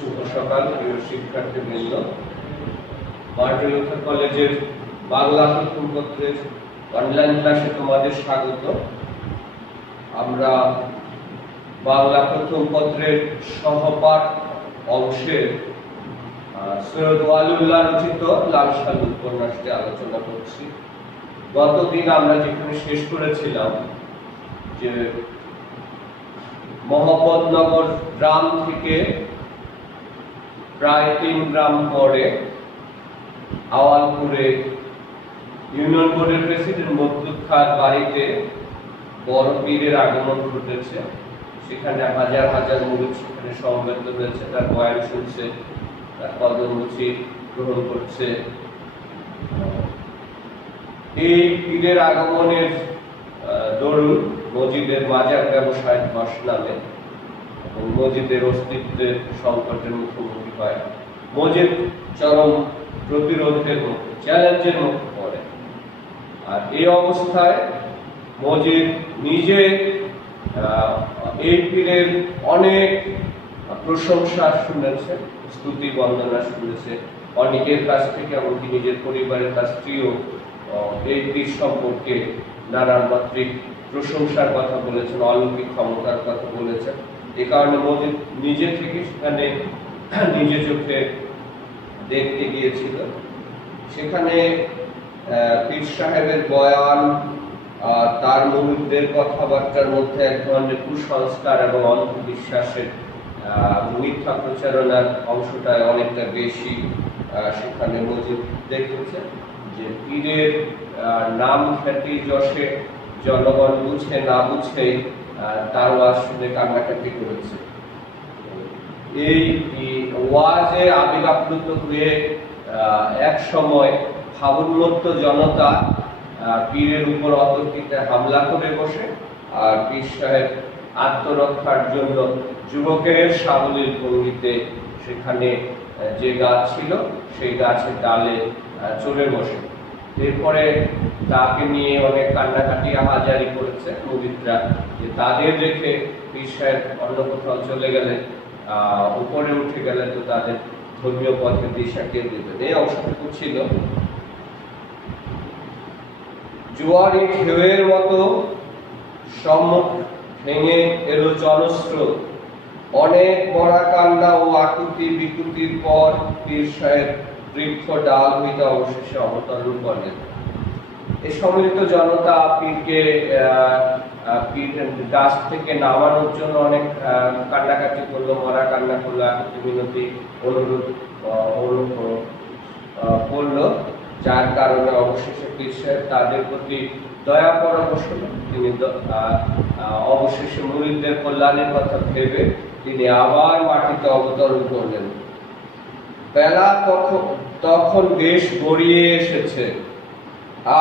শুভ সকাল প্রিয় শিক্ষার্থীবৃন্দ। মার্টিন লুথার কলেজের বাংলা প্রথম পত্রের অনলাইন ক্লাসে তোমাদের স্বাগত। আমরা বাংলা প্রথম পত্রের সহপাঠ অংশের সৈয়দ ওয়ালিউল্লাহ রচিত লাল সালু উপন্যাসটি আলোচনা করছি। গতদিন আমরা যেখানে শেষ করেছিলাম যে মোহাম্মদনগর গ্রাম থেকে প্রায় 3 গ্রাম পরে আওয়ালপুরে ইউনিয়ন বোর্ডের প্রেসিডেন্ট মকদুদ খাঁর বাড়িতে বড় পীরের আগমন ঘটেছে। সেখানে হাজার হাজার মুরিদ সেখানে সমবেত হয়েছে, তার বয়ান শুনছে, তার কদমরুচি গ্রহণ করছে। এই পীরের আগমনের দরুন মসজিদের মাজার ব্যবসায় ধস নামে এবং মসজিদের অস্তিত্বের সংকটের মুখোমুখি হয়। মসজিদ চরম প্রতিরোধের মুখে, চ্যালেঞ্জের মুখে পড়ে। আর এই অবস্থায় মসজিদ নিজে এই পীরের অনেক প্রশংসা শুনেছে, স্তুতি বন্দনা শুনেছে অনেকের কাছ থেকে, এমনকি নিজের পরিবারের কাছ থেকেও এই পীর সম্পর্কে নানান মাত্রিক প্রশংসার কথা বলেছেন, অলৌকিক ক্ষমতার কথা বলেছেন। এ কারণে মসজিদ নিজে থেকে সেখানে নিজে চোখে দেখতে গিয়েছিল। সেখানে পীর সাহেবের বয়ান, তার মুরিদদের কথাবার্তার মধ্যে এক ধরনের কুসংস্কার এবং অন্ধবিশ্বাসের মিথ্যা প্রচারণার অংশটায় অনেকটা বেশি সেখানে মসজিদ দেখেছে। যে পীরের নাম খ্যাতি যশে জনগণ বুঝে না বুঝে তার ওয়াজ শুনে কান্নাকাটি করেছে। এই ওয়াজে আবেগ আপ্লুত হয়ে এক সময় ভাবোন্মত্ত জনতা পীরের উপর অতর্কিতে হামলা করে বসে। আর পীর সাহেব আত্মরক্ষার জন্য যুবকের সাবলীল ভঙ্গিতে সেখানে যে গাছ ছিল সেই গাছের ডালে চলে বসে। এরপরে তাকে নিয়ে অনেক কান্নাকাটি আহাজারি করেছে মুরিদরা, যে তাদের রেখে পীর সাহেব অন্য কোথাও চলে গেলে, উপরে উঠে গেলে তো তাদের ধর্মীয় পথে দিশা কে দেবেন। এই অংশটুকু ছিল। জোয়ারি ঢেউয়ের মতো সম্মুখ ভেঙে এলো জনস্রোত। অনেক মরা কান্না ও আকুতি বিকুতির পর পীর সাহেব বৃক্ষ ডাল হইতে অবশেষে অবতরণ করলেন। এই সম্মিলিত জনতা পীরকে গাছ থেকে নামানোর জন্য অনেক কান্নাকাটি করলো, মরা কান্না করলো, আকুতি মিনতি অনুরোধ করলো, যার কারণে অবশেষে পীর সাহেব তাদের প্রতি দয়া পরবশ হলেন। তিনি অবশেষে মুরিদদের কল্যাণের কথা ভেবে তিনি আবার মাটিতে অবতরণ করলেন। বেলা তখন বেশ গড়িয়ে এসেছে,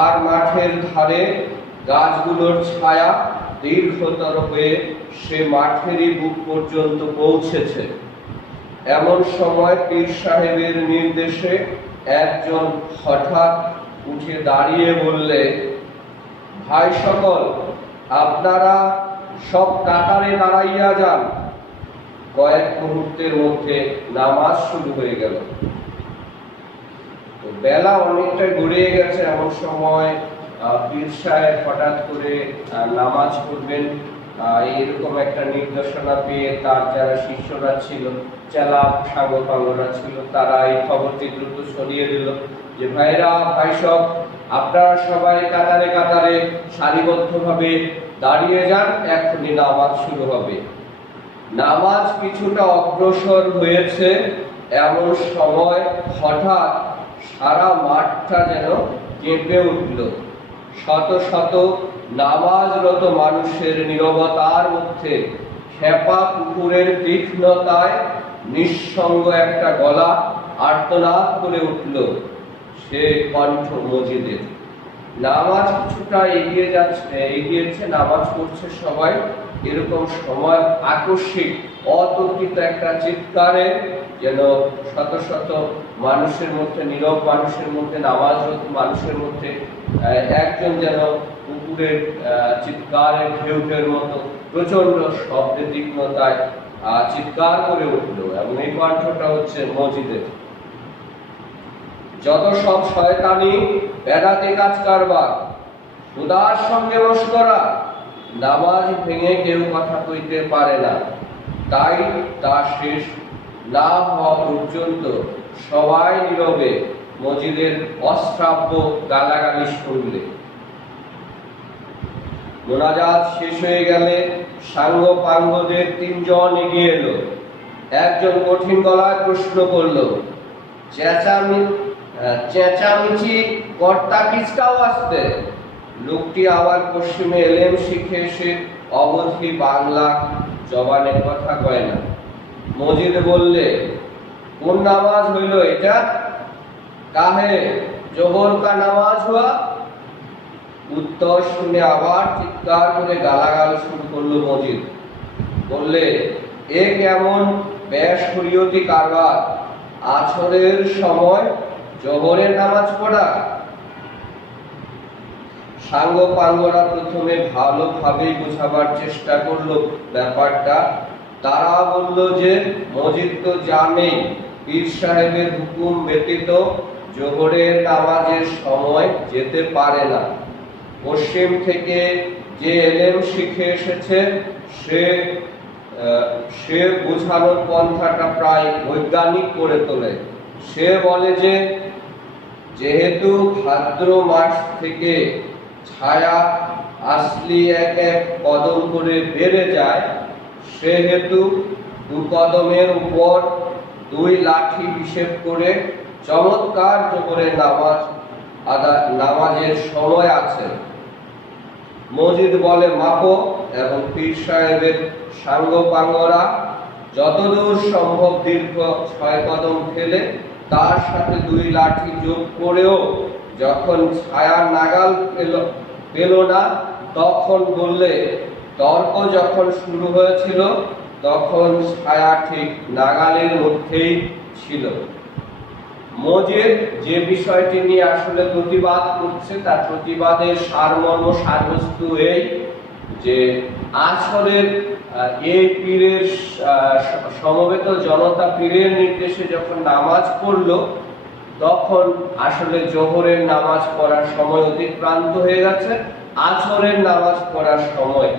আর মাঠের ধারে গাছগুলোর ছায়া দীর্ঘতর হয়ে সে মাঠেরই বুক পর্যন্ত পৌঁছেছে। এমন সময় পীর সাহেবের নির্দেশে একজন হঠাৎ উঠে দাঁড়িয়ে বললে, ভাই সকল, আপনারা সব কাতারে দাঁড়াইয়া যান। কয়েক মুহূর্তের মধ্যে নামাজ শুরু হয়ে গেল। বেলা অনেকটা গড়িয়ে গেছে। এমন সময় পীর সাহেব হঠাৎ করে নামাজ পড়বেন এরকম একটা নির্দেশনা পেয়ে তার যারা শিষ্যরা ছিল, চেলা সাঙ্গপাঙ্গরা ছিল, তারা এই খবরটি দ্রুত ছড়িয়ে দিল যে ভাইরা, ভাই সব, আপনারা সবাই কাতারে কাতারে সারিবদ্ধভাবে দাঁড়িয়ে যান, এখনই নামাজ শুরু হবে। নামাজ কিছুটা অগ্রসর হয়েছে, এমন সময় হঠাৎ সারা মাঠটা যেন কেঁপে উঠল। শত শত নামাজরত মানুষের নীরবতার মধ্যে খেপা কুকুরের তীক্ষ্ণতায় নিঃসঙ্গ একটা গলা আর্তনাদ করে উঠল। সে কণ্ঠ মসজিদের। নামাজ কিছুটা এগিয়েছে, নামাজ পড়ছে সবাই। এরকম সময় আকস্মিক অতর্কিত একটা চিৎকারে যেন শত শত মানুষের মধ্যে, নীরব মানুষের মধ্যে, নামাজরত মানুষের মধ্যে একজন যেন কুকুরের চিৎকারের ঢেউটের মতো প্রচন্ড শব্দের তীক্ষ্ণতায় চিৎকার করে উঠলো, এবং এই কণ্ঠটা হচ্ছে মসজিদের। যত সব শয়তানি বেদাতি কাজ কারবার, খুদার সঙ্গে মশকরা, নামাজ ভেঙে কেউ কথা কইতে পারে না, তাই তা শেষ না হওয়া পর্যন্ত সবাই নীরবে মসজিদের অশ্রাব্য গালাগালি শুনলে। মোনাজাত শেষ হয়ে গেলে সাঙ্গ পাঙ্গদের তিনজন এগিয়ে এলো। একজন কঠিন গলায় প্রশ্ন করলো, চেঁচামেচি কর্তা কিসকাও আসতে? লোকটি আবার পশ্চিমে এলেম শিখে এসে অবধি বাংলা জবানের কথা কয় না। মজিদ বললে, কোন নামাজ হইল এটা? কাহে জোহর কা নামাজ হুয়া? উত্তর শুনে আবার চিৎকার করে গালাগাল শুরু করলো মজিদ। বললে, এ কেমন বেশরিয়তি কারবার? আছরের সময় জোহরের নামাজ পড়া? সাঙ্গ পাঙ্গরা প্রথমে ভালোভাবেই বোঝাবার চেষ্টা করলো ব্যাপারটা। তারা বলল যে মসজিদ তো জানেই পীর সাহেবের হুকুম ব্যতীত জোহরের নামাজের সময় যেতে পারে না। পশ্চিম থেকে যে এলেম শিখে এসেছে সে বোঝানোর পন্থাটা প্রায় বৈজ্ঞানিক করে তোলে। সে বলে যে যেহেতু ভাদ্র মাস থেকে ছায়া আসলি এক এক কদম করে বেড়ে যায়, সেহেতু 2 কদমের উপর 2 লাঠি হিসেব করে চমৎকার জোহরের নামাজের সময় আছে। মসজিদ বলে মাপো, এবং পীর সাহেবের সাঙ্গ পাঙ্গরা যতদূর সম্ভব দীর্ঘ 6 কদম ফেলে তার সাথে 2 লাঠি যোগ করেও যখন ছায়া নাগাল পেল না, তখন বললে, তর্ক যখন শুরু হয়েছিল তখন ছায়া ঠিক নাগালের মধ্যেই ছিল। মজিদ যে বিষয়টি নিয়ে আসলে প্রতিবাদ করছে, তার প্রতিবাদের সারমর্ম সারবস্তু এই যে আসরের এই পীরের সমবেত জনতা পীরের নির্দেশে যখন নামাজ পড়লো, তখন আসলে জোহরের নামাজ পড়ার সময় অতিক্রান্ত হয়ে গেছে। আসরের নামাজ পড়ার সময়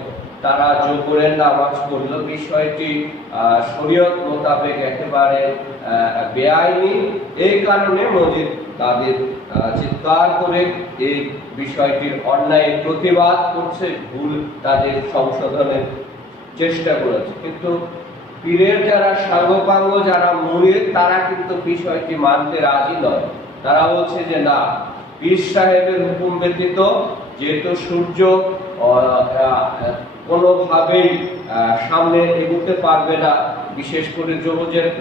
তারা জোহরের নামাজ পড়লো। বিষয়টি শরীয়ত মোতাবেক একেবারে বেআইনি। এই কারণে মসজিদ তাদের চিৎকার করে এই বিষয়টির অন্যায় প্রতিবাদ করছে, ভুল তাদের সংশোধনের চেষ্টা করেছে। কিন্তু পীরের যারা সাঙ্গপাঙ্গ, যারা মুরিদ, তারা কিন্তু বিষয়টি মানতে রাজি নয়। তারা বলছে যে না, পীর সাহেবের হুকুম ব্যতীত যেহেতু সূর্য কোনোভাবেই সামনে এগোতে পারবে না, বিশেষ করে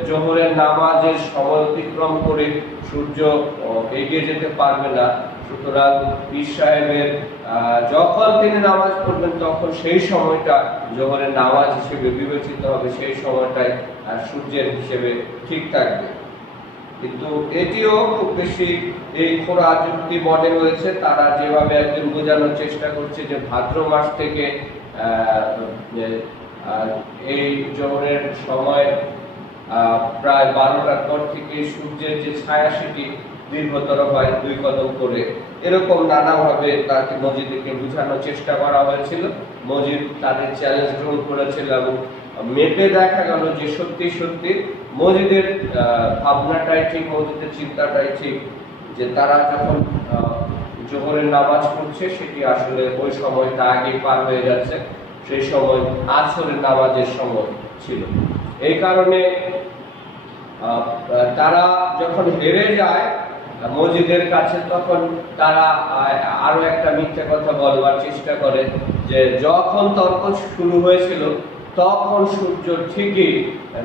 জোহরের নামাজের সময় অতিক্রম করে সূর্য এগিয়ে যেতে পারবে না, সুতরাং পীর সাহেবের যখন তিনি নামাজ পড়বেন তখন সেই সময়টা জোহরের নামাজ হিসেবে বিবেচিত হবে, সেই সময়টাই সূর্যের হিসেবে ঠিক থাকবে। কিন্তু এটিও খুব বেশি এই খোরা যুক্তি মনে হয়েছে। তারা যেভাবে একদিন বোঝানোর চেষ্টা করছে যে ভাদ্র মাস থেকে এই জোহরের সময় প্রায় 12টার পর থেকে সূর্যের যে ছায়া সেটি দীর্ঘতর হয় 2 কদম করে, এরকম নানাভাবে তাকে মসজিদকে বোঝানোর চেষ্টা করা হয়েছিল। মসজিদ তাদের চ্যালেঞ্জ গ্রহণ করেছিল এবং মেপে দেখা গেল যে সত্যি সত্যি মসজিদের ভাবনাটাই ঠিক, মসজিদের চিন্তাটাই ঠিক, যে তারা যখন জোহরের নামাজ পড়ছে সেটি আসলে ওই সময়টা আগে পার হয়ে যাচ্ছে, সেই সময় আসরের নামাজের সময় ছিল। এই কারণে তারা যখন হেরে যায় মসজিদের কাছে, তখন তারা আরো একটা মিথ্যা কথা বলবার চেষ্টা করে যে যখন তর্ক শুরু হয়েছিল তখন সূর্য ঠিকই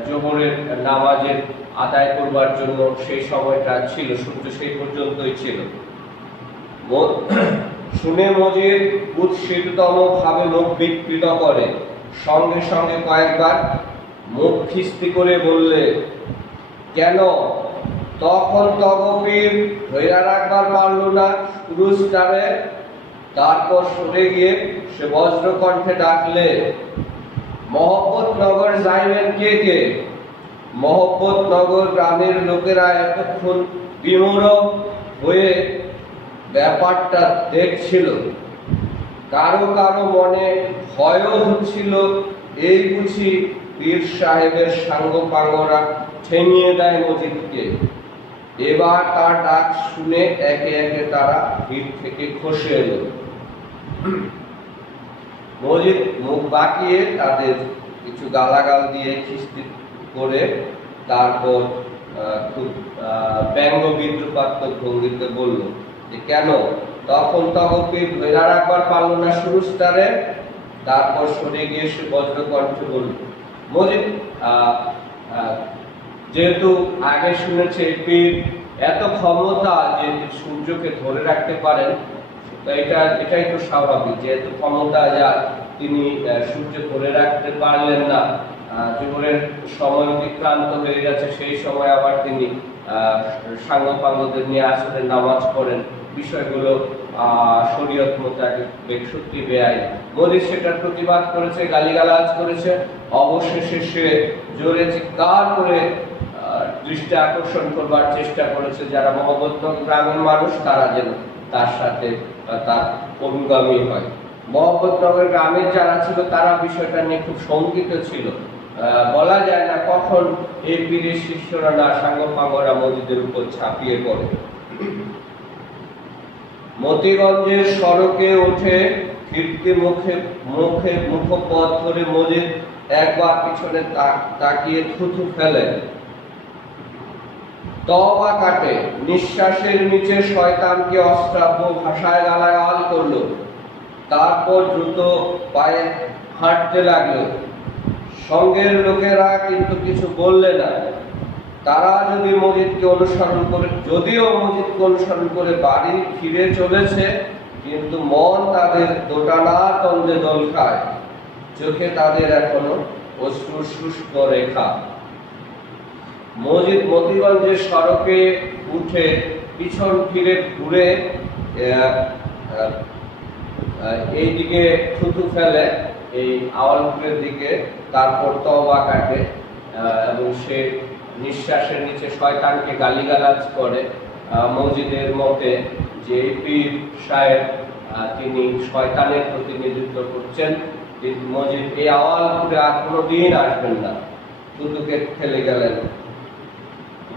জোহরের নামাজের আদায় করবার জন্য সেই সময়টা ছিল, সূর্য সেই পর্যন্তই ছিল। শুনে মজিদ উৎসিততম ভাবে মুখ বিকৃত করে, সঙ্গে সঙ্গে কয়েকবার মুখ খিস্তি করে বললে, কেন তখন তগপীর ধৈর্য রাখবার পারল না পুরুষটারে? তারপর সরে গিয়ে সে বজ্র কণ্ঠে ডাকলে, মহব্বতনগর যাইবেন কে কে? মহব্বতনগর গ্রামের লোকেরা এতক্ষণ বিমূঢ় হয়ে ব্যাপারটা দেখছিল। কারো কারো মনে ভয়ও হচ্ছিল, এই বুঝি পীর সাহেবের সাঙ্গপাঙ্গরা ঠেঙিয়ে দেয় মজিদকে। এবার তার ডাক শুনে একে একে তারা ভিড় থেকে খসে এলো। মজিদ মুখ বাঁকিয়ে তাদের কিছু গালাগাল দিয়ে খিস্তি করে তারপর খুব ব্যঙ্গ বিদ্রুপাত্মক ভঙ্গিতে বলল যে কেন? তখন তহবিল ধরে রাখবার পারলো না সুরস্তারে। তারপর সরে গিয়ে সে বজ্রকণ্ঠে বলল, মজিদ যেহেতু আগে শুনেছে পীর এত ক্ষমতা যে সূর্যকে ধরে রাখতে পারেন, এটাই তো স্বাভাবিক। যেহেতু ক্ষমতা যা তিনি সূর্য ধরে রাখতে পারলেন না, জীবনের সময় অতিক্রান্ত হয়ে গেছে, সেই সময় আবার তিনি সাঙ্গপাঙ্গদের নিয়ে আসরের নামাজ পড়েন, বিষয়গুলো শরীয়ত মোতাবেক সত্যি বেআইন। মজিদ সেটার প্রতিবাদ করেছে, গালিগালাজ করেছে। অবশেষে সে জোরে চিৎকার করে দৃষ্টি আকর্ষণ করবার চেষ্টা করেছে যারা মহব্বতনগর গ্রামের মানুষ তারা যেন তার সাথে তার অনুগামী হয়। মহব্বতনগর গ্রামের যারা ছিল তারা বিষয়টা নিয়ে খুব শঙ্কিত ছিল। বলা যায় না কখন এই পীরের শিষ্যরা না সাঙ্গপাঙ্গরা মসজিদের উপর ছাপিয়ে পড়ে। মতিগঞ্জের সড়কে উঠে ফিরতে মুখপথ ধরে মসজিদ একবার পিছনে তাকিয়ে থুথু ফেলে, তওবা কাটে, নিঃশ্বাসের নিচে শয়তানকে অশ্রাব্য ভাষায় গালাগাল করলো। তারপর দ্রুত পায়ে হাঁটতে লাগলো। সঙ্গের লোকেরা কিন্তু কিছু বললে না। তারা যদিও মসজিদকে অনুসরণ করে বাড়ি ফিরে চলেছে, কিন্তু মন তাদের দোটানার দ্বন্দ্বে দোল খায়। চোখে তাদের এখনো অশ্রুর শুষ্ক রেখা। মতিগঞ্জের সড়কে উঠে পিছন ফিরে ঘুরে এইদিকে থুতু ফেলে এই আওয়ালপুরের দিকে, তারপর তওবা কাটে এবং সে নিঃশ্বাসের নিচে শয়তানকে গালিগালাজ করে। মসজিদের মতে যে পীর সাহেব তিনি শয়তানের প্রতিনিধিত্ব করছেন, মসজিদ এই আওয়ালপুরে আর কোনোদিন আসবেন না। থুতুকে ফেলে গেলেন,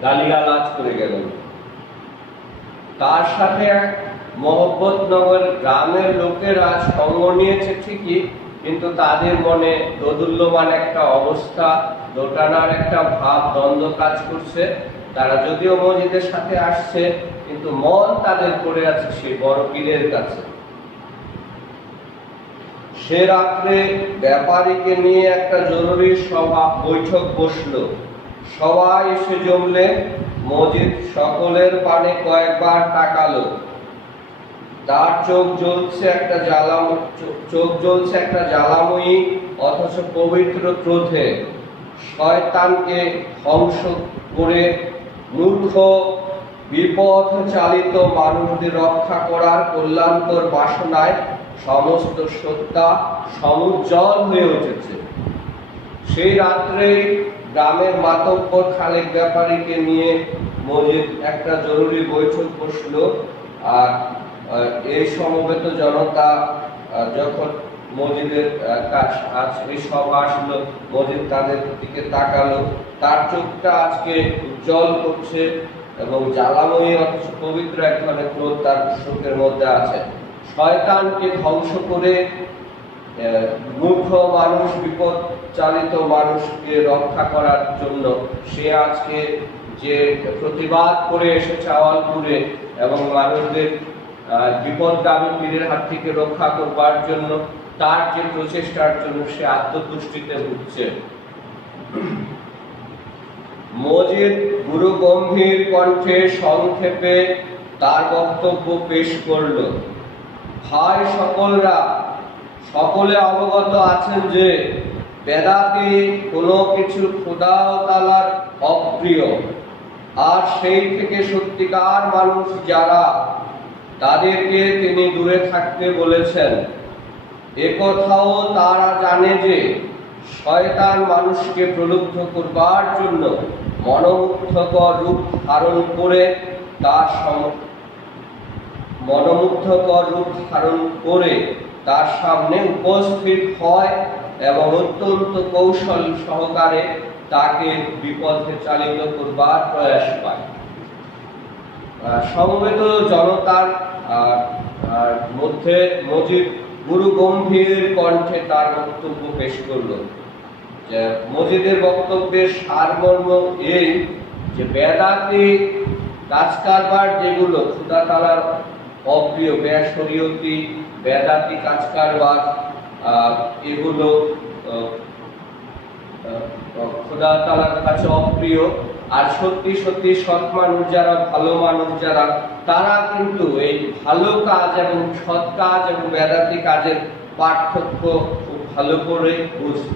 গালিগালাজ করে গেলেন। তার সাথে মহব্বতনগর গ্রামের লোকেরা সঙ্গ নিয়েছে ঠিকই, কিন্তু তাদের মনে দোদুল্যমান একটা অবস্থা, দোটানার একটা ভাব, দ্বন্দ্ব কাজ করছে। তারা যদিও মসজিদের সাথে আসছে, কিন্তু মন তাদের পড়ে আছে সেই বড় পীরের কাছে। সে রাত্রে ব্যাপারীকে নিয়ে একটা জরুরি বৈঠক বসলো। সবাই এসে জমলে মজিদ সকলের পানে কয়েকবার তাকালো। তার চোখ জ্বলছে একটা জ্বালাময়ী অথচ পবিত্র ক্রোধে। শয়তানকে ধ্বংস করে মূর্খ বিপথ চালিত মানুষদের রক্ষা করার কল্যাণকর বাসনায় সমস্ত সত্তা সমুজ্জ্বল হয়ে উঠেছে। সেই রাত্রে গ্রামের মাতব্বর খালেক ব্যাপারীকে নিয়ে মসজিদ একটা জরুরি বৈঠক বসলো। আর এই সমবেত জনতা যখন মসজিদের এই সভা আসলো, মসজিদ তাদের দিকে তাকালো। তার চোখটা আজকে উজ্জ্বল করছে এবং জ্বালাময়ী অথচ পবিত্র এক ধরনের ক্রোধ তার চোখের মধ্যে আছে। শয়তানকে ধ্বংস করে মূর্খ মানুষ, বিপদ চালিত মানুষকে রক্ষা করার জন্য সে আজকে যে প্রতিবাদ করে এসেছে আওয়ালপুরে এবং মানুষদের বিপদগামী পীরের হাত থেকে রক্ষা করবার জন্য, তার যে প্রচেষ্টার জন্য সে আত্মতুষ্টিতে ভুগছে। মজিদ গুরু গম্ভীর কণ্ঠে সংক্ষেপে তার বক্তব্য পেশ করল। ভাই সকলে অবগত আছেন যে বেদাতি কোনো কিছু খোদা ও তাআলার অপ্রিয়, আর সেই থেকে সত্যিকার মানুষ যারা, তাদেরকে তিনি দূরে থাকতে বলেছেন। একথাও তারা জানে যে শয়তান মানুষকে প্রলুব্ধ করবার জন্য মনোমুগ্ধকর রূপ ধারণ করে তার সামনে উপস্থিত হয় এবং অত্যন্ত কৌশল সহকারে তাকে বিপথে চালিত করবার প্রয়াস পায়। সমবেত জনতার মধ্যে মজিদ গুরু গম্ভীর কণ্ঠে তার বক্তব্য পেশ করল। যে মজিদের বক্তব্যের সারমর্ম এই যে বেদাতি কাজ কারবার যেগুলো খোদা তাআলার অপ্রিয়, বেশরীয়তি বেদাতি কাজ কারবার, এগুলো খোদা তাআলার কাছে অপ্রিয়। আর সত্যি সত্যি সৎ মানুষ যারা, ভালো মানুষ যারা, তারা কিন্তু এই ভালো কাজ এবং সৎ কাজ এবং বেদাতি কাজের পার্থক্য খুব ভালো করে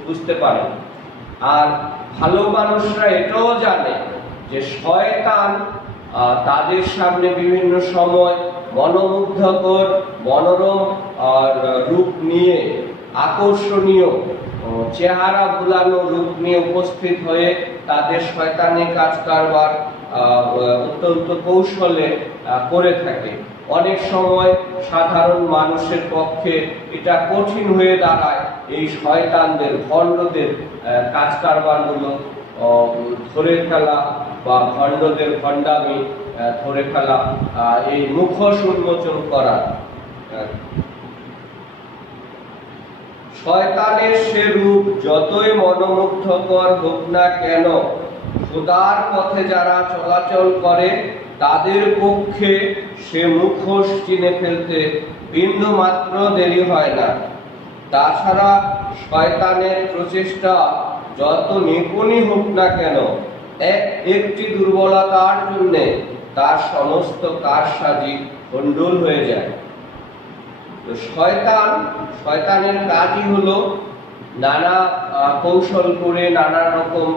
বুঝতে পারে। আর ভালো মানুষরা এটাও জানে যে শয়তান তাদের সামনে বিভিন্ন সময় মনোমুগ্ধকর মনোরম রূপ নিয়ে, আকর্ষণীয় চেহারা বুলানো রূপ নিয়ে উপস্থিত হয়ে তাদের শয়তানি কাজ কারবার অত্যন্ত কৌশলে করে থাকে। অনেক সময় সাধারণ মানুষের পক্ষে এটা কঠিন হয়ে দাঁড়ায় এই শয়তানদের, ভণ্ডদের কাজ কারবারগুলো ধরে ফেলা বা ভণ্ডদের ভণ্ডামি ধরে ফেলা, এই মুখোশ উন্মোচন করা। শয়তানের সে রূপ যতই মনোমুগ্ধকর হোক না কেন, খোদার পথে যারা চলাচল করে তাদের পক্ষে সে মুখোশ চিনে ফেলতে বিন্দু মাত্র দেরি হয় না। তাছাড়া শয়তানের প্রচেষ্টা যত নিপুণই হোক না কেন, একটি দুর্বলতার জন্য তার সমস্ত কারসাজি ভণ্ডুল হয়ে যায়। তো শয়তানের কাজই হলো নানা কৌশল করে, নানা রকম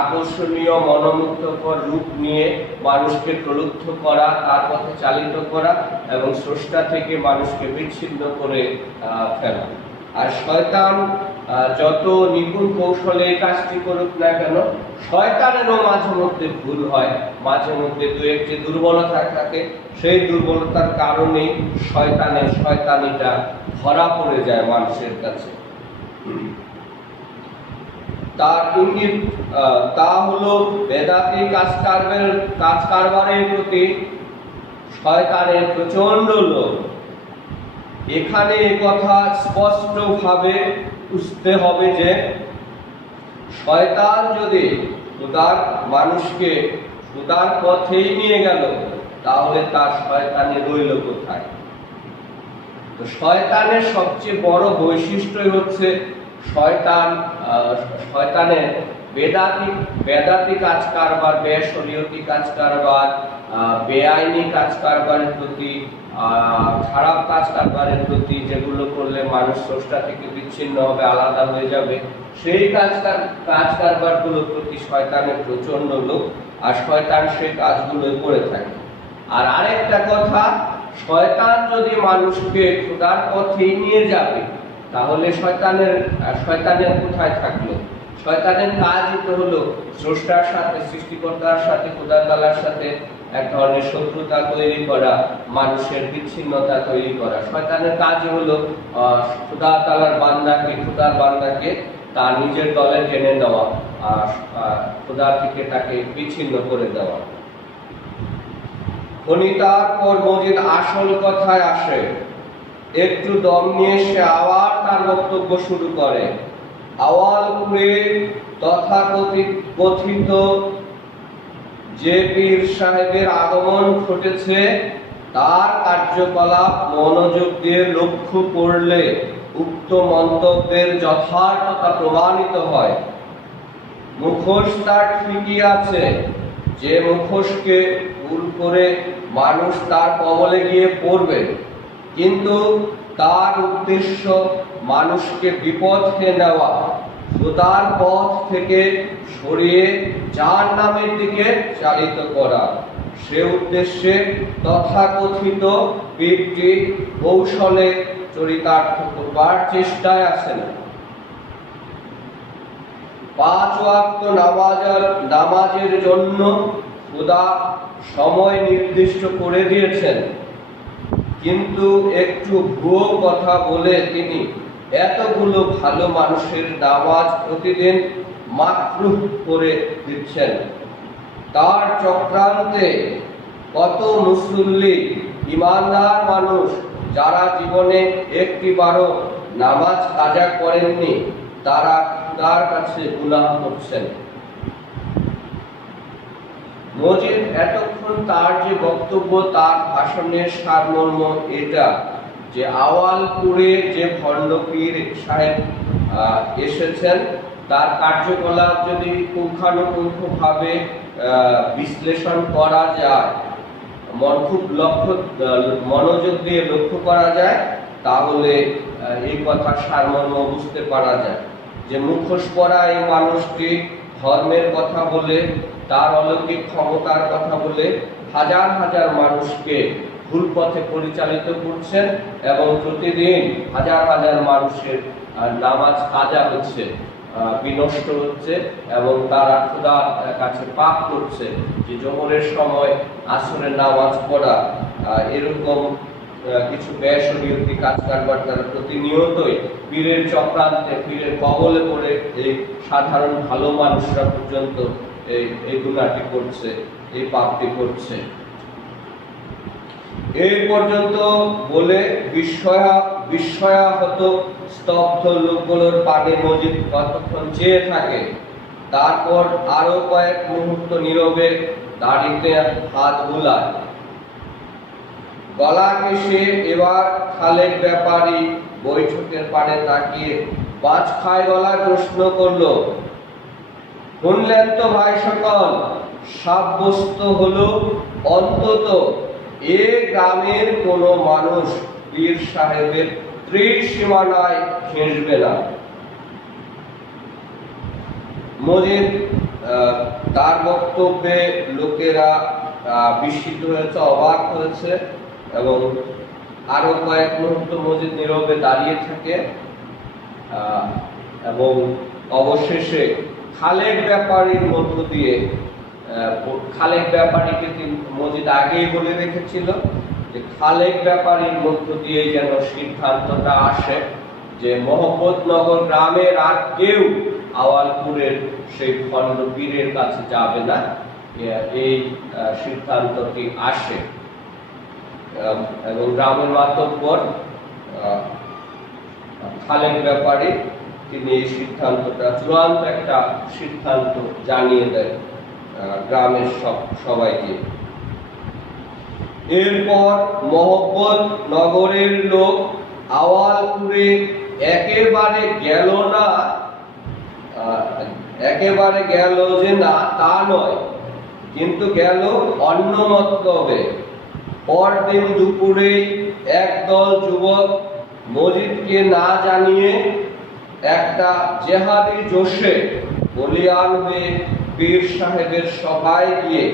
আকর্ষণীয় মনোমুগ্ধকর রূপ নিয়ে মানুষকে প্রলুব্ধ করা, তার পথে চালিত করা এবং স্রষ্টা থেকে মানুষকে বিচ্ছিন্ন করে ফেলা। আর শয়তান যত নিপুণ কৌশলে এই কাজটি করুক না কেন, শয়তানেরও মাঝে মধ্যে ভুল হয়, মাঝে মধ্যে দু একটি দুর্বলতা থাকে। সেই দুর্বলতার কারণেই শয়তানিটা ধরা পড়ে যায় মানুষের কাছে। তার ইঙ্গিত তা হলো বেদাতি কাজ কারবারের প্রতি শয়তানের প্রচন্ড লোভ। এখানে কথা স্পষ্টভাবে বুঝতে হবে যে শয়তান যদি মানুষকে খোদার পথেই নিয়ে গেল, তাহলে তার শয়তানি রইল কোথায়? তো শয়তানের সবচেয়ে বড় বৈশিষ্ট্যই হচ্ছে শয়তানের বেদাতি কাজ কারবার, বেশরীয়তি কাজ কারবার, বেআইনি কাজ কারবারের প্রতি, খারাপ কাজ কারবারের প্রতি, যেগুলো করলে মানুষ স্রষ্টা থেকে বিচ্ছিন্ন হবে, আলাদা হয়ে যাবে, সেই কাজ কারবারগুলোর প্রতি শয়তানের প্রচন্ড লোভ। আর শয়তান সেই কাজগুলো করে থাকে। আর আরেকটা কথা, শয়তান যদি মানুষকে খোদার পথে নিয়ে যাবে, তাহলে শয়তানের কোথায় থাকলো? শয়তানের কাজই তো হলো স্রষ্টার সাথে, সৃষ্টিকর্তার সাথে, খোদা তাআলার সাথে এক ধরনের শত্রুতা তৈরি করা, মানুষের বিচ্ছিন্নতা তৈরি করা। শয়তানের কাজই হলো খোদা তাআলার খোদার বান্দাকে তার নিজের দলে টেনে নেওয়া, খোদা থেকে তাকে বিচ্ছিন্ন করে দেওয়া। খনিতার পর মজিদ আসল কথায় আসে। একটু দম নিয়ে সে আবার তার বক্তব্য শুরু করে। আওয়ালপুরে তথাকথিত যে পীর সাহেবের আগমন ঘটেছে, তার কার্যকলাপ মনোযোগ দিয়ে লক্ষ্য করলে উক্ত মন্তব্যের যথার্থতা প্রমাণিত হয়। মুখোশ তার ঠিকই আছে। যে মুখোশকে ভুল করে মানুষ তার কবলে গিয়ে পড়বে, কিন্তু তার উদ্দেশ্য মানুষকে বিপথে নেওয়া, খোদার পথ থেকে সরিয়ে জাহান্নামের দিকে চালিত করা। সে উদ্দেশ্যে তথাকথিত পীরটি কৌশলে চরিতার্থ করবার চেষ্টায় আছেন। 5 ওয়াক্ত নামাজের জন্য খোদা সময় নির্দিষ্ট করে দিয়েছেন, কিন্তু একটু ভুয়ো কথা বলে তিনি এতগুলো ভালো মানুষের নামাজ প্রতিদিন মাকরুহ করে দিচ্ছেন। তার চক্রান্তে কত মুসল্লি, ইমানদার মানুষ যারা জীবনে একটিবারও নামাজ কাজা করেননি, তারা খোদার কাছে গুনাহ করছেন। মজিদ এতক্ষণ তার যে বক্তব্য, তার ভাষণের সারমর্ম এটা যে আওয়ালপুরের যে ভণ্ড পীর সাহেব এসেছেন, তার কার্যকলাপ যদি পুঙ্খানুপুঙ্খভাবে বিশ্লেষণ করা যায়, খুব মনোযোগ দিয়ে লক্ষ্য করা যায়, তাহলে এই কথার সারমর্ম বুঝতে পারা যায় যে মুখোশ পরা এই মানুষটি ধর্মের কথা বলে, তার অলৌকিক ক্ষমতার কথা বলে হাজার হাজার মানুষকে ভুল পথে পরিচালিত করছেন এবং প্রতিদিন হাজার হাজার মানুষের নামাজ কাজা হচ্ছে, বিনষ্ট হচ্ছে এবং তারা খোদার কাছে পাপ করছে যে জোহরের সময় আসরের নামাজ পড়া, এরকম কিছু বেশরীয়তি কাজ কারবার তারা প্রতিনিয়তই পীরের চক্রান্তে, পীরের কবলে পড়ে এই সাধারণ ভালো মানুষরা পর্যন্ত এই গুনাহটি করছে, এই পাপটি করছে। এই পর্যন্ত বলে বিস্ময়াহত স্তব্ধ লোকগুলোর পানে মজিদ কতক্ষণ চেয়ে থাকে। তারপর আরো কয়েক মুহূর্ত নীরবে দাড়িতে হাত বুলায়। গলা কেশে এবার খালেক ব্যাপারী বৈঠকের পানে তাকিয়ে বাজ খায় গলায় প্রশ্ন করলো, শুনলেন তো ভাই সকল, সাব্যস্ত হলো অন্তত এ গ্রামের কোনো মানুষ পীর সাহেবের ত্রিসীমানায় ঘেঁষবে না। মজিদ তার বক্তব্যে লোকেরা বিস্মিত হয়েছে, অবাক হয়েছে এবং আরো কয়েক মুহূর্ত মজিদ নীরবে দাঁড়িয়ে থাকে এবং অবশেষে খালেক ব্যাপারীর মধ্য দিয়ে, খালেক ব্যাপারীকে মজিদ আগেই বলে রেখেছিল যে খালেক ব্যাপারীর মধ্য দিয়ে যেন সিদ্ধান্তটা আসে যে মোহাম্মদনগর গ্রামের আর কেউ আওয়ালপুরের সেই খণ্ড পীরের কাছে যাবে না, এই সিদ্ধান্তটি আসে এবং গ্রামের মাতব্বর খালেক ব্যাপারী তিনি এই সিদ্ধান্তটা, চূড়ান্ত একটা সিদ্ধান্ত জানিয়ে দেন গ্রামের সবাইকে। এরপর মোহাম্মদনগরের লোক আওয়ালপুরে একেবারে গেল না, একেবারে গেল যে না তা নয়, কিন্তু গেল অন্য মতলবে। পরদিন দুপুরে একদল যুবক মজিদকে না জানিয়ে একটা জেহাদি জোশে বলিয়ান হয়ে পীর সাহেবের সভায় গিয়ে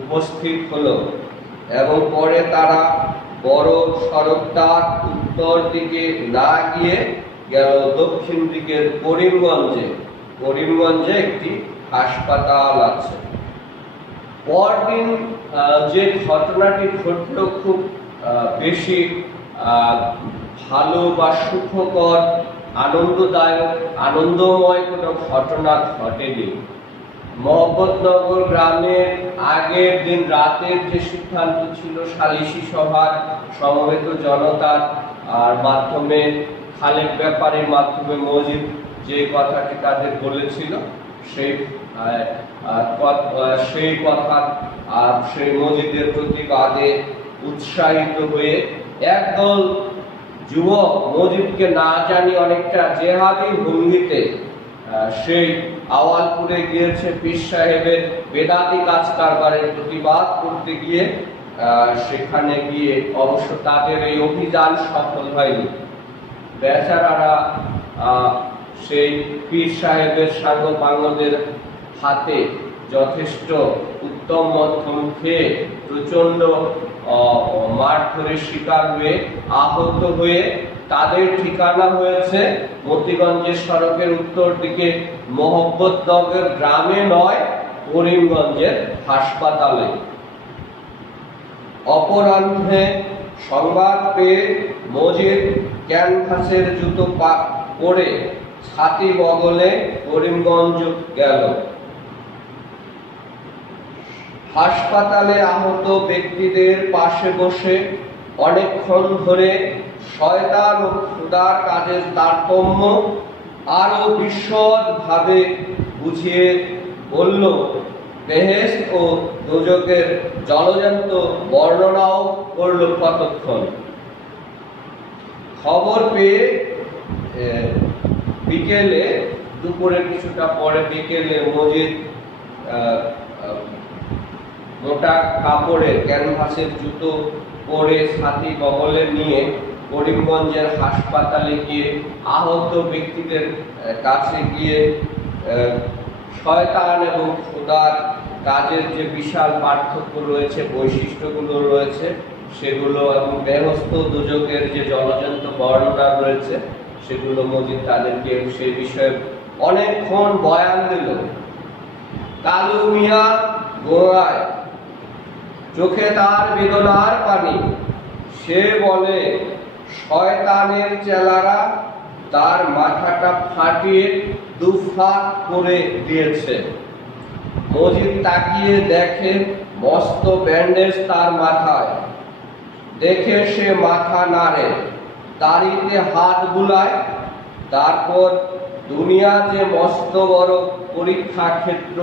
উপস্থিত হলো এবং পরে তারা বড় সড়কটার উত্তর দিকে না গিয়ে গেল দক্ষিণ দিকের করিমগঞ্জে। করিমগঞ্জে একটি হাসপাতাল আছে। পরদিন যে ঘটনাটি ঘটল খুব বেশি ভালো বা সুখকর, আনন্দদায়ক, আনন্দময় কোনো ঘটনা ঘটেনি। মোহাম্মদনগর গ্রামের আগের দিন রাতের যে সিদ্ধান্ত ছিল সালিশি সভার সমবেত জনতার মাধ্যমে, খালেক ব্যাপারের মাধ্যমে মজিদ যে কথাটি তাদের বলেছিল, সেই কথা সেই মজিদের প্রতিবাদে উৎসাহিত হয়ে একদল যুবক মজিদকে না জানি অনেকটা জেহাদি ভঙ্গিতে সেই আওয়ালপুরে গিয়েছে পীর সাহেবের বেদাতি কাজ কারবারের প্রতিবাদ করতে গিয়ে। সেখানে গিয়ে অবশ্য তাদের এই অভিযান সফল হয়নি। বেচারারা সেই পীর সাহেবের সাঙ্গপাঙ্গদের হাতে যথেষ্ট উত্তম মধ্যম খেয়ে প্রচন্ড মারধরের শিকার হয়ে আহত হয়ে তাদের ঠিকানা হয়েছে মতিগঞ্জের সড়কের উত্তর দিকে মোহাম্মদনগর গ্রামে নয়, করিমগঞ্জের হাসপাতালে। অপরাহ্নে সংবাদ পেয়ে মজিদ ক্যানভাসের জুতো পরে ছাতি বগলে করিমগঞ্জ গেল। হাসপাতালে আহত ব্যক্তিদের পাশে বসে অনেকক্ষণ ধরে শয়তান ও খোদার কাজের তারতম্য আরো বিশদভাবে বুঝিয়ে বলল। বেহেশত ও দোজখের জলজান্ত বর্ণনাও করল কতক্ষণ। খবর পেয়ে বিকেলে, দুপুরে কিছুটা পরে বিকেলে মজিদ মোটা কাপড়ের ক্যানভাসের জুতো পরে ছাতি বগলে নিয়ে করিমগঞ্জের হাসপাতালে গিয়ে আহত ব্যক্তিদের কাছে গিয়ে শয়তান এবং খোদার কাজের যে বিশাল পার্থক্য রয়েছে, বৈশিষ্ট্যগুলো রয়েছে সেগুলো এবং বেহেশত দোজখের যে জলজান্ত বর্ণনা রয়েছে সেগুলো মজিদ তাদেরকে সেই বিষয়ে অনেকক্ষণ বয়ান দিল। কালু মিয়া গোড়ায়, চোখে তার বেদনার পানি। সে বলে, শয়তানের চেলারা তার মাথাটা ফাটিয়ে দুফাক করে দিয়েছে। মজিদ তাকিয়ে দেখে মস্ত ব্যান্ডেজ তার মাথায়। দেখে সে মাথা নাড়ে, দাড়িতে হাত বুলায়। তারপর দুনিয়া যে মস্ত বড় পরীক্ষা ক্ষেত্র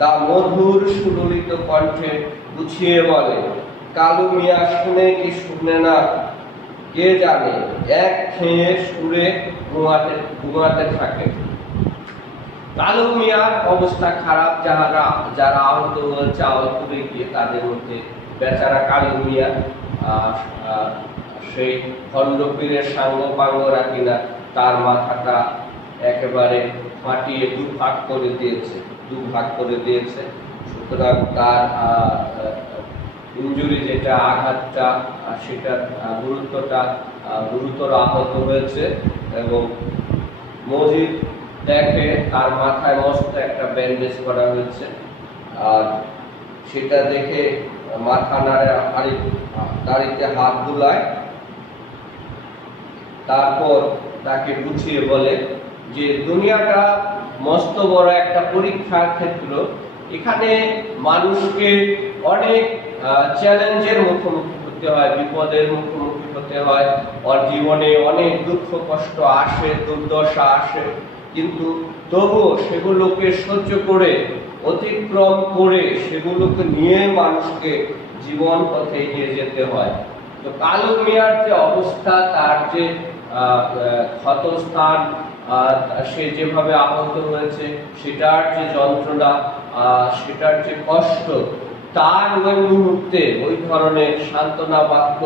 তা মধুর সুললিত কণ্ঠে গুছিয়ে বলে। কালু মিয়া শুনে কি শুনে না কে জানে, এক খেয়ে সুরে ঘুমাতে থাকে। কালু মিয়ার অবস্থা খারাপ। যারা আহত হয়েছে, আহত গিয়ে তাদের মধ্যে বেচারা কালু মিয়া সেই খণ্ডপীরের সাঙ্গ পাঙ্গরা কিনা তার মাথাটা একেবারে ফাটিয়ে দুভাগ করে দিয়েছে। সুতরাং তার ইনজুরি যেটা, আঘাতটা, সেটা গুরুতর আহত হয়েছে। এবং মজিদ দেখে তার মাথায় মস্ত একটা ব্যান্ডেজ করা হয়েছে। আর সেটা দেখে মাথা নাড়ে, দাড়িতে হাত বুলায়। তারপর তাকে বুঝিয়ে বলে যে দুনিয়াটা মস্ত বড় একটা পরীক্ষার ক্ষেত্র। এখানে মানুষকে অনেক চ্যালেঞ্জের মুখোমুখি হতে হয়, বিপদের মুখোমুখি হতে হয়। ওর জীবনে অনেক দুঃখ কষ্ট আসে, দুর্দশা আসে, কিন্তু তবুও সেগুলোকে সহ্য করে, অতিক্রম করে, সেগুলোকে নিয়ে মানুষকে জীবন পথে এগিয়ে যেতে হয়। তো কালু মিয়ার যে অবস্থা, তার যে ক্ষতস্থান, সে যেভাবে আহত হয়েছে, সেটার যে যন্ত্রণা, সেটার যে কষ্ট, তার ওই মুহূর্তে ওই ধরনের সান্ত্বনা বাক্য,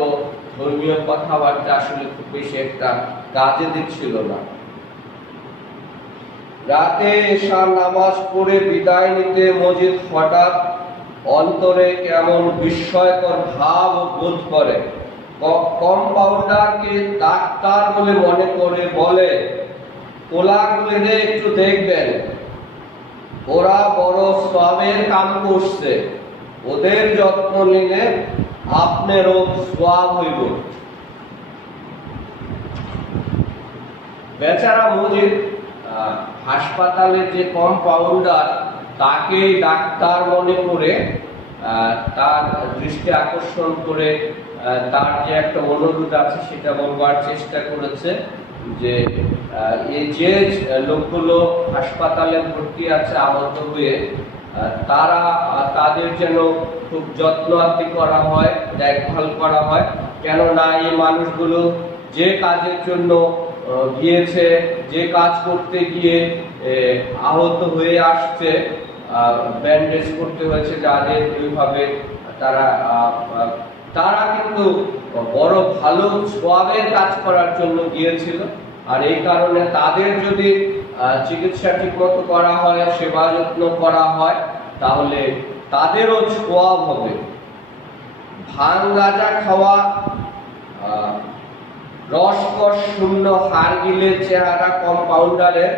ধর্মীয় কথাবার্তা আসলে খুব বেশি একটা কাজে দিচ্ছিল না। রাতে এশার নামাজ পড়ে বিদায় নিতে মজিদ হঠাৎ অন্তরে কেমন বিস্ময়কর ভাব বোধ করে। কম্পাউন্ডারকে ডাক্তার বলে মনে করে বলে, পোলাগুলিরে একটু দেখবেন, ওরা বড় সওয়াবের কাম করছে, ওদের যত্ন নিলে আপনারও সওয়াব হইব। বেচারা মজিদ হাসপাতালের যে কম্পাউন্ডার, তাকেই ডাক্তার মনে করে তার দৃষ্টি আকর্ষণ করে তার যে একটা অনুরোধ আছে সেটা বলবার চেষ্টা করেছে যে এই যে লোকগুলো হাসপাতালে ভর্তি আছে আহত হয়ে, তাদের যেন খুব যত্ন আত্তি করা হয়, দেখভাল করা হয়। কেননা এই মানুষগুলো যে কাজের জন্য গিয়েছে, যে কাজ করতে গিয়ে আহত হয়ে আসছে, ব্যান্ডেজ করতে হয়েছে যাদের, এইভাবে তারা কিন্তু বড় ভালো সওয়াবের কাজ করার জন্য গিয়েছিল। আর এই কারণে তাদের যদি চিকিৎসা ঠিকমতো করা হয়, সেবা যত্ন করা হয়, তাহলে তাদেরও সওয়াব হবে। ভাং গাঁজা খাওয়া রসকস শূন্য হাড়গিলের চেহারা কম্পাউন্ডারের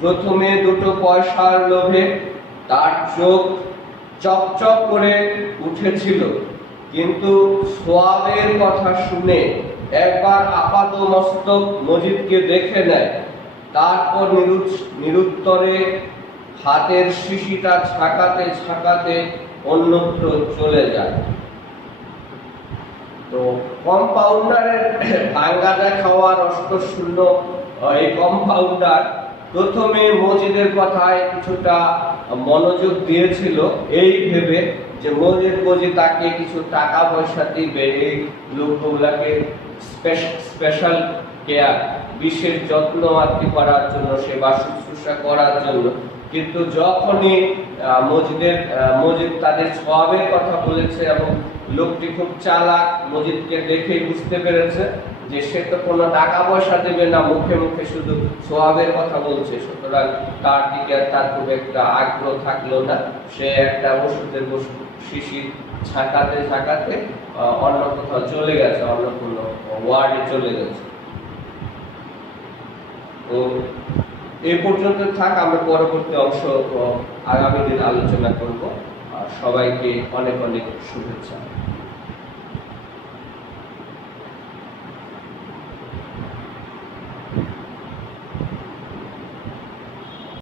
প্রথমে দুটো পয়সার লোভে তার চোখ চকচক করে উঠেছিল, কিন্তু সোয়াবের কথা শুনে একবার আপাত মস্তক মজিদকে দেখে নেয়, তারপর নিরুত্তরে হাতের শিশিটা ছাকাতে ছাকাতে অন্যত্র চলে যায়। তো কম্পাউন্ডারের ভাঙ্গা দেখাওয়া রসকশূন্য এই কম্পাউন্ডার প্রথমে মজিদের কথায় কিছুটা মনোযোগ দিয়েছিল, এই ভেবে যে মজিদ বুঝি তাকে কিছু টাকা পয়সা দিবে, এই লোকগুলাকে স্পেশাল কেয়ার, বিশেষ যত্ন আত্মি করার জন্য, সেবা শুশ্রূষা করার জন্য। কিন্তু যখনই মজিদ তাদের স্বভাবের কথা বলেছে এবং লোকটি খুব চালাক, মজিদকে দেখেই বুঝতে পেরেছে যে সে তো কোনো টাকা পয়সা দেবে না, মুখে মুখে শুধু স্বভাবের কথা বলছে, সুতরাং তার দিকে তার খুব একটা আগ্রহ থাকলো না। সে একটা ওষুধের শিশির ছাকাতে ছাকাতে অন্য কোথাও চলে গেছে, অন্য কোনো ওয়ার্ডে চলে গেছে। তো এই পর্যন্ত থাক, আমরা পরবর্তী অংশ আগামী দিন আলোচনা করব। সবাইকে অনেক অনেক শুভেচ্ছা।